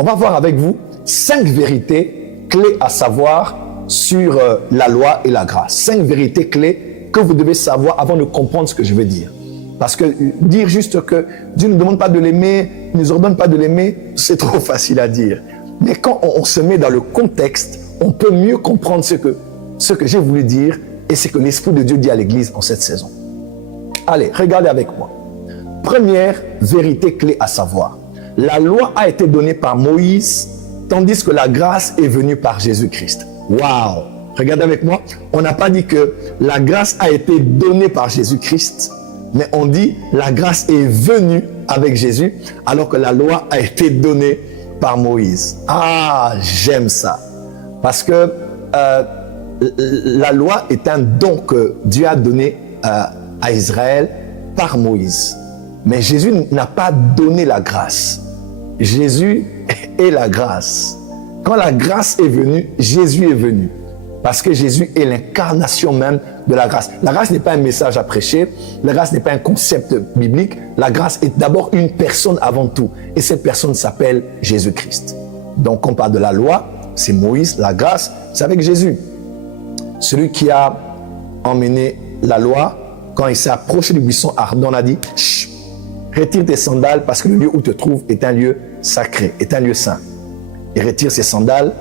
On va voir avec vous 5 vérités clés à savoir sur la loi et la grâce. 5 vérités clés que vous devez savoir avant de comprendre ce que je veux dire. Parce que dire juste que Dieu ne nous demande pas de l'aimer, il ne nous ordonne pas de l'aimer, c'est trop facile à dire. Mais quand on se met dans le contexte, on peut mieux comprendre ce que j'ai voulu dire et ce que l'Esprit de Dieu dit à l'Église en cette saison. Allez, regardez avec moi. Première vérité clé à savoir. La loi a été donnée par Moïse, tandis que la grâce est venue par Jésus-Christ. Waouh! Regardez avec moi. On n'a pas dit que la grâce a été donnée par Jésus-Christ, mais on dit la grâce est venue avec Jésus, alors que la loi a été donnée par Moïse. Ah, j'aime ça. Parce que la loi est un don que Dieu a donné à Israël par Moïse. Mais Jésus n'a pas donné la grâce. Jésus est la grâce. Quand la grâce est venue, Jésus est venu. Parce que Jésus est l'incarnation même de la grâce. La grâce n'est pas un message à prêcher. La grâce n'est pas un concept biblique. La grâce est d'abord une personne avant tout. Et cette personne s'appelle Jésus-Christ. Donc, on parle de la loi, c'est Moïse. La grâce, c'est avec Jésus. Celui qui a emmené la loi, quand il s'est approché du buisson ardent, on a dit « Chut, retire tes sandales parce que le lieu où tu te trouves est un lieu sacré, est un lieu saint. » Il retire ses sandales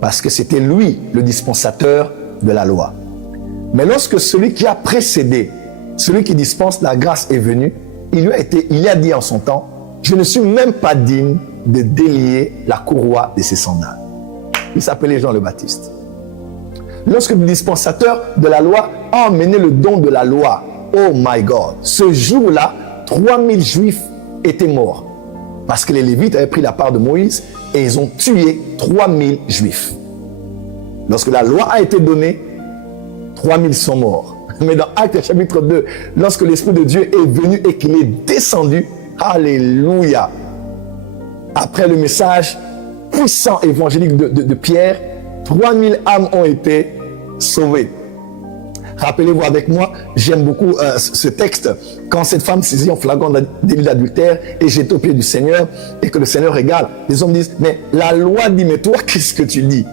parce que c'était lui le dispensateur de la loi. Mais lorsque celui qui a précédé, celui qui dispense la grâce est venu, il a dit en son temps, je ne suis même pas digne de délier la courroie de ses sandales. Il s'appelait Jean le Baptiste. Lorsque le dispensateur de la loi a emmené le don de la loi, oh my God, ce jour-là, 3000 Juifs étaient morts. Parce que les Lévites avaient pris la part de Moïse et ils ont tué 3000 Juifs. Lorsque la loi a été donnée, 3000 sont morts. Mais dans Actes chapitre 2, lorsque l'Esprit de Dieu est venu et qu'il est descendu, alléluia, après le message puissant évangélique de Pierre, 3000 âmes ont été sauvées. Rappelez-vous avec moi, j'aime beaucoup ce texte, quand cette femme saisit en flagrant délit d'adultère et jette au pied du Seigneur et que le Seigneur regarde, les hommes disent, mais la loi dit, mais toi, qu'est-ce que tu dis?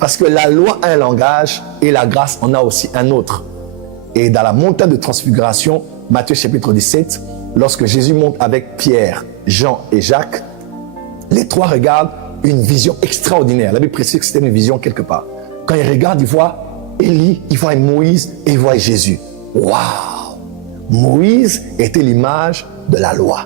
Parce que la loi a un langage et la grâce en a aussi un autre. Et dans la montagne de transfiguration, Matthieu chapitre 17, lorsque Jésus monte avec Pierre, Jean et Jacques, les trois regardent une vision extraordinaire. La Bible précise que c'était une vision quelque part. Quand ils regardent, ils voient Élie, ils voient Moïse et ils voient Jésus. Waouh! Moïse était l'image de la loi.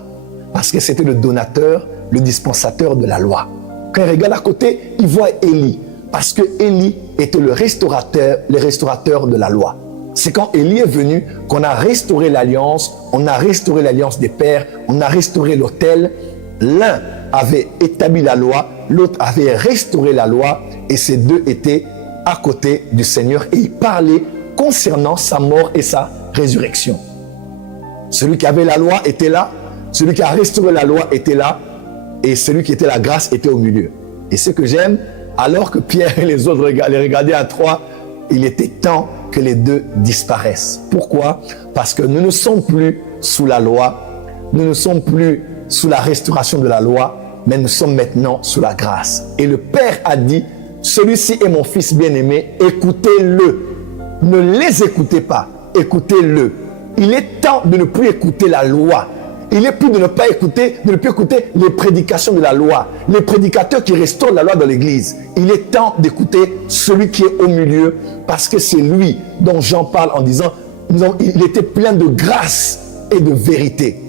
Parce que c'était le donateur, le dispensateur de la loi. Quand ils regardent à côté, ils voient Élie. Parce que Élie était le restaurateur de la loi. C'est quand Élie est venu qu'on a restauré l'alliance, on a restauré l'alliance des pères, on a restauré l'autel. L'un avait établi la loi, l'autre avait restauré la loi et ces deux étaient à côté du Seigneur et il parlait concernant sa mort et sa résurrection. Celui qui avait la loi était là, celui qui a restauré la loi était là et celui qui était la grâce était au milieu. Et ce que j'aime, alors que Pierre et les autres les regardaient à trois, il était temps que les deux disparaissent. Pourquoi? Parce que nous ne sommes plus sous la loi, nous ne sommes plus sous la restauration de la loi, mais nous sommes maintenant sous la grâce. Et le Père a dit, celui-ci est mon fils bien-aimé, écoutez-le. Ne les écoutez pas, écoutez-le. Il est temps de ne plus écouter la loi. Il est plus de ne plus écouter les prédications de la loi, les prédicateurs qui restaurent la loi dans l'église. Il est temps d'écouter celui qui est au milieu, parce que c'est lui dont Jean parle en disant, il était plein de grâce et de vérité.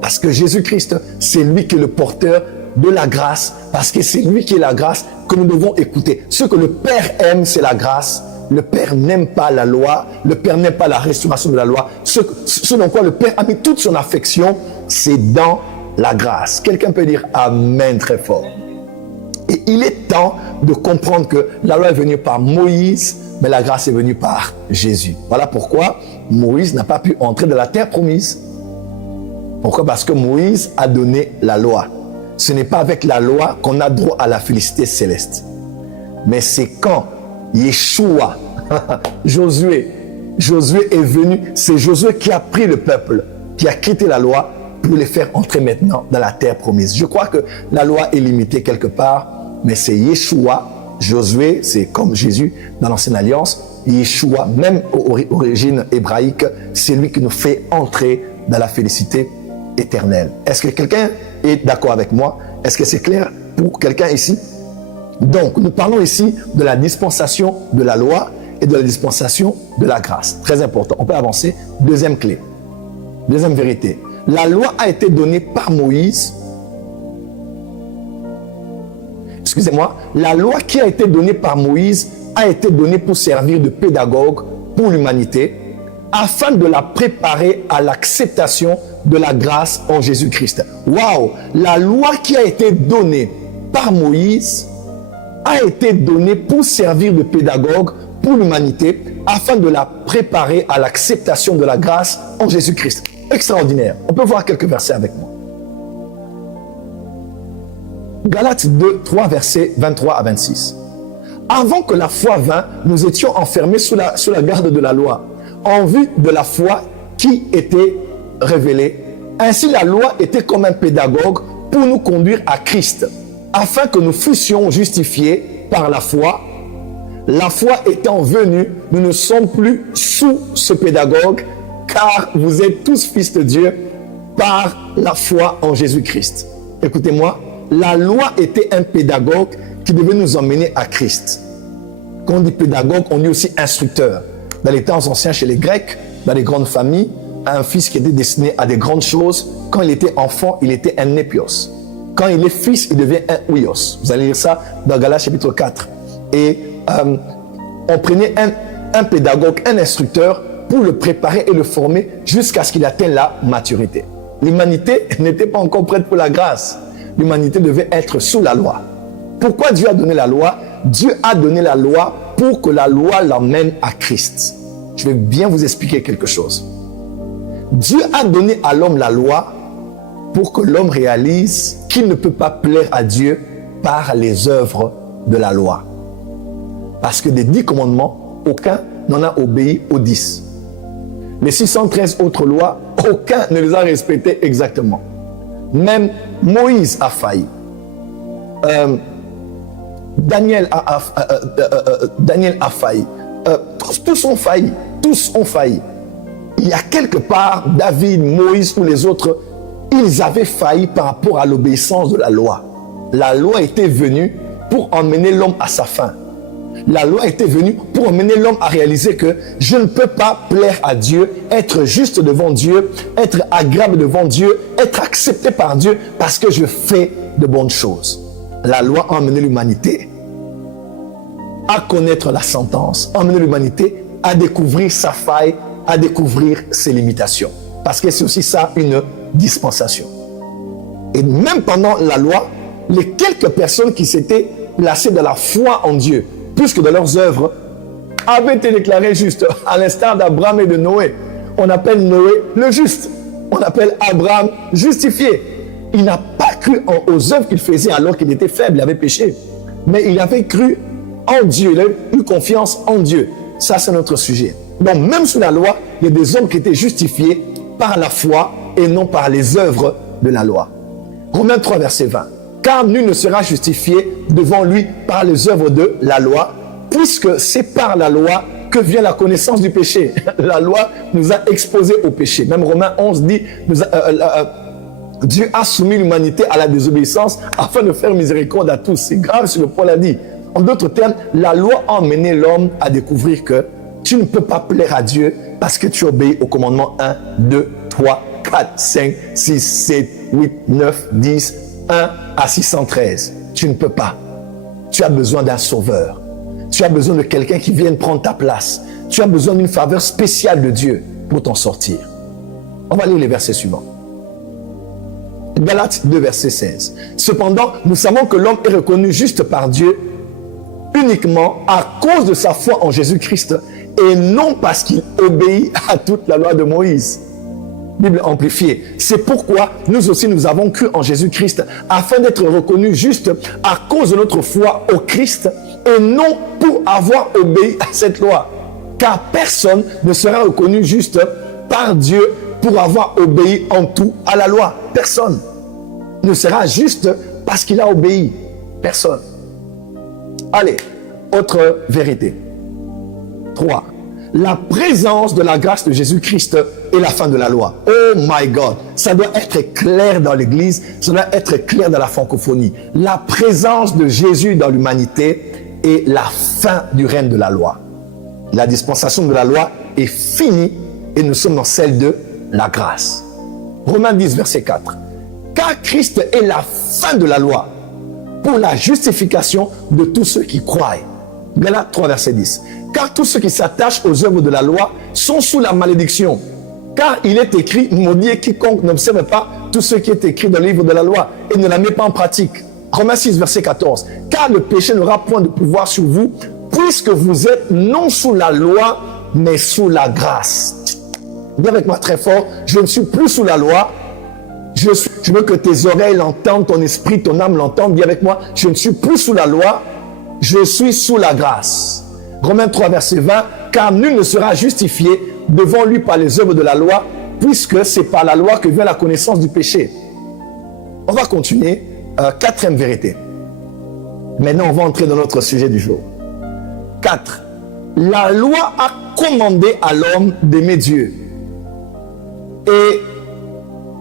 Parce que Jésus-Christ, c'est lui qui est le porteur de la grâce, parce que c'est lui qui est la grâce que nous devons écouter. Ce que le Père aime, c'est la grâce. Le Père n'aime pas la loi, le Père n'aime pas la restauration de la loi. Ce dans quoi le Père a mis toute son affection, c'est dans la grâce. Quelqu'un peut dire Amen très fort. Et il est temps de comprendre que la loi est venue par Moïse, mais la grâce est venue par Jésus. Voilà pourquoi Moïse n'a pas pu entrer dans la terre promise. Pourquoi? Parce que Moïse a donné la loi. Ce n'est pas avec la loi qu'on a droit à la félicité céleste. Mais c'est quand Yeshua, Josué est venu, c'est Josué qui a pris le peuple, qui a quitté la loi pour les faire entrer maintenant dans la terre promise. Je crois que la loi est limitée quelque part, mais c'est Yeshua, Josué, c'est comme Jésus dans l'Ancienne Alliance. Yeshua, même aux origines hébraïques, c'est lui qui nous fait entrer dans la félicité éternelle. Est-ce que quelqu'un est d'accord avec moi? Est-ce que c'est clair pour quelqu'un ici? Donc, nous parlons ici de la dispensation de la loi et de la dispensation de la grâce. Très important. On peut avancer. Deuxième clé. Deuxième vérité. La loi a été donnée par Moïse. Excusez-moi. La loi qui a été donnée par Moïse a été donnée pour servir de pédagogue pour l'humanité afin de la préparer à l'acceptation de la grâce en Jésus-Christ. Waouh! La loi qui a été donnée par Moïse a été donnée pour servir de pédagogue pour l'humanité afin de la préparer à l'acceptation de la grâce en Jésus-Christ. Extraordinaire. On peut voir quelques versets avec moi. Galates 2, 3, versets 23 à 26. Avant que la foi vînt, nous étions enfermés sous la garde de la loi, en vue de la foi qui était révélée. Ainsi, la loi était comme un pédagogue pour nous conduire à Christ, afin que nous fussions justifiés par la foi. La foi étant venue, nous ne sommes plus sous ce pédagogue, car vous êtes tous fils de Dieu par la foi en Jésus-Christ. Écoutez-moi, la loi était un pédagogue qui devait nous emmener à Christ. Quand on dit pédagogue, on dit aussi instructeur. Dans les temps anciens, chez les Grecs, dans les grandes familles, un fils qui était destiné à des grandes choses, quand il était enfant, il était un népios. Quand il est fils, il devient un ouios. Vous allez lire ça dans Galates chapitre 4. Et on prenait un pédagogue, un instructeur, pour le préparer et le former jusqu'à ce qu'il atteigne la maturité. L'humanité n'était pas encore prête pour la grâce. L'humanité devait être sous la loi. Pourquoi Dieu a donné la loi? Dieu a donné la loi pour que la loi l'emmène à Christ. Je vais bien vous expliquer quelque chose. Dieu a donné à l'homme la loi pour que l'homme réalise qu'il ne peut pas plaire à Dieu par les œuvres de la loi. Parce que des 10 commandements, aucun n'en a obéi aux 10. Les 613 autres lois, aucun ne les a respectées exactement. Même Moïse a failli. Daniel a failli. Tous ont failli. Tous ont failli. Il y a quelque part, David, Moïse ou les autres, ils avaient failli par rapport à l'obéissance de la loi. La loi était venue pour emmener l'homme à sa fin. La loi était venue pour emmener l'homme à réaliser que je ne peux pas plaire à Dieu, être juste devant Dieu, être agréable devant Dieu, être accepté par Dieu parce que je fais de bonnes choses. La loi a emmené l'humanité à connaître la sentence, a emmené l'humanité à découvrir sa faille, à découvrir ses limitations. Parce que c'est aussi ça une dispensation. Et même pendant la loi, les quelques personnes qui s'étaient placées dans la foi en Dieu, plus que dans leurs œuvres, avaient été déclarées justes, à l'instar d'Abraham et de Noé. On appelle Noé le juste. On appelle Abraham justifié. Il n'a pas cru aux œuvres qu'il faisait alors qu'il était faible, il avait péché. Mais il avait cru en Dieu, il a eu confiance en Dieu. Ça, c'est notre sujet. Donc, même sous la loi, il y a des hommes qui étaient justifiés par la foi et non par les œuvres de la loi. Romains 3, verset 20. Car nul ne sera justifié devant lui par les œuvres de la loi, puisque c'est par la loi que vient la connaissance du péché. La loi nous a exposés au péché. Même Romains 11 dit, Dieu a soumis l'humanité à la désobéissance afin de faire miséricorde à tous. C'est grave ce que Paul a dit. En d'autres termes, la loi a emmené l'homme à découvrir que tu ne peux pas plaire à Dieu parce que tu obéis au commandement 1, 2, 3, 4, 5, 6, 7, 8, 9, 10, 1 à 613. Tu ne peux pas. Tu as besoin d'un sauveur. Tu as besoin de quelqu'un qui vienne prendre ta place. Tu as besoin d'une faveur spéciale de Dieu pour t'en sortir. On va lire les versets suivants. Galates 2, verset 16. Cependant, nous savons que l'homme est reconnu juste par Dieu uniquement à cause de sa foi en Jésus-Christ et non parce qu'il obéit à toute la loi de Moïse. Bible amplifiée. C'est pourquoi nous aussi nous avons cru en Jésus-Christ afin d'être reconnus juste à cause de notre foi au Christ et non pour avoir obéi à cette loi. Car personne ne sera reconnu juste par Dieu pour avoir obéi en tout à la loi. Personne ne sera juste parce qu'il a obéi. Personne. Allez, autre vérité. 3. La présence de la grâce de Jésus-Christ est la fin de la loi. Oh my God. Ça doit être clair dans l'Église. Ça doit être clair dans la francophonie. La présence de Jésus dans l'humanité est la fin du règne de la loi. La dispensation de la loi est finie et nous sommes dans celle de la grâce. Romains 10, verset 4. Car Christ est la fin de la loi pour la justification de tous ceux qui croient. Galates 3, verset 10. Car tous ceux qui s'attachent aux œuvres de la loi sont sous la malédiction. Car il est écrit, maudit est quiconque n'observe pas tout ce qui est écrit dans le livre de la loi et ne la met pas en pratique. Romains 6, verset 14. Car le péché n'aura point de pouvoir sur vous, puisque vous êtes non sous la loi, mais sous la grâce. Dis avec moi très fort, je ne suis plus sous la loi. Je veux que tes oreilles l'entendent, ton esprit, ton âme l'entendent. Dis avec moi, je ne suis plus sous la loi, je suis sous la grâce. Romains 3, verset 20. Car nul ne sera justifié devant lui par les œuvres de la loi, puisque c'est par la loi que vient la connaissance du péché. On va continuer. Quatrième vérité. Maintenant, on va entrer dans notre sujet du jour. 4. La loi a commandé à l'homme d'aimer Dieu et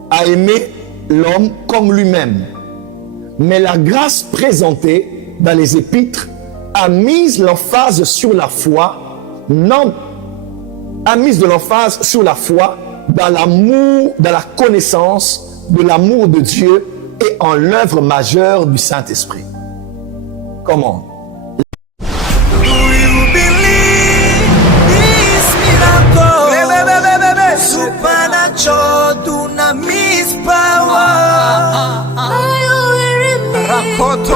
à aimer l'homme comme lui-même. Mais la grâce présentée dans les épîtres a mis l'emphase sur la foi, a mis de l'emphase sur la foi dans l'amour, dans la connaissance de l'amour de Dieu et en l'œuvre majeure du Saint-Esprit. Comment? Supernatural dunamis power. Rakoto.